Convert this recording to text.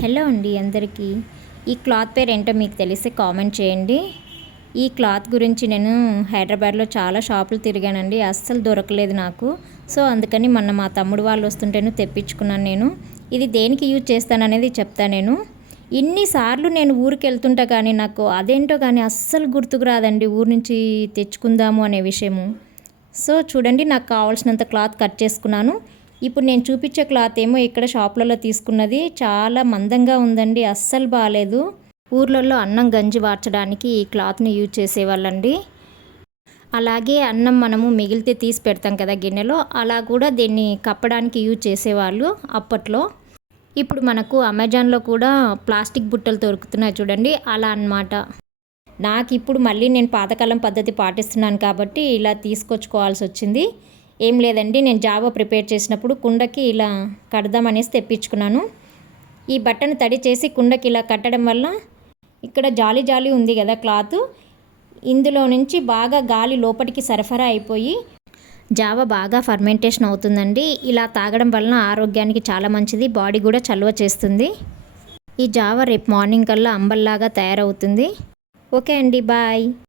Hello అండి అందరికీ. ఈ క్లాత్ పేరు ఏంటో మీకు తెలిస్తే కామెంట్ చేయండి. ఈ క్లాత్ గురించి నేను హైదరాబాద్లో చాలా షాపులు తిరిగానండి, అస్సలు దొరకలేదు నాకు. సో అందుకని మొన్న మా తమ్ముడు వాళ్ళు వస్తుంటేను తెప్పించుకున్నాను నేను. ఇది దేనికి యూజ్ చేస్తాననేది చెప్తాను నేను. ఇన్నిసార్లు నేను ఊరికి వెళ్తుంటా కానీ నాకు అదేంటో కానీ అస్సలు గుర్తుకు రాదండి ఊరు నుంచి తెచ్చుకుందాము అనే విషయము. సో చూడండి, నాకు కావాల్సినంత క్లాత్ కట్ చేసుకున్నాను. ఇప్పుడు నేను చూపించే క్లాత్ ఏమో ఇక్కడ షాపులలో తీసుకున్నది, చాలా మందంగా ఉందండి, అస్సలు బాగాలేదు. ఊర్లలో అన్నం గంజి వార్చడానికి ఈ క్లాత్ని యూజ్ చేసేవాళ్ళండి. అలాగే అన్నం మనము మిగిలితే తీసి పెడతాం కదా గిన్నెలో, అలా కూడా దీన్ని కప్పడానికి యూజ్ చేసేవాళ్ళు అప్పట్లో. ఇప్పుడు మనకు అమెజాన్లో కూడా ప్లాస్టిక్ బుట్టలు దొరుకుతున్నాయి చూడండి, అలా అన్నమాట. నాకు ఇప్పుడు మళ్ళీ నేను పాతకాలం పద్ధతి పాటిస్తున్నాను కాబట్టి ఇలా తీసుకొచ్చుకోవాల్సి వచ్చింది. ఏం లేదండి, నేను జావా ప్రిపేర్ చేసినప్పుడు కుండకి ఇలా కడదామనేసి తెప్పించుకున్నాను. ఈ బట్టను తడి చేసి కుండకి ఇలా కట్టడం వల్ల ఇక్కడ జాలి జాలి ఉంది కదా క్లాత్, ఇందులో నుంచి బాగా గాలి లోపలికి సరఫరా అయిపోయి జావా బాగా ఫర్మెంటేషన్ అవుతుందండి. ఇలా తాగడం వలన ఆరోగ్యానికి చాలా మంచిది, బాడీ కూడా చలువ చేస్తుంది. ఈ జావా రేపు మార్నింగ్ కల్లా అంబల్లాగా తయారవుతుంది. ఓకే అండి, బాయ్.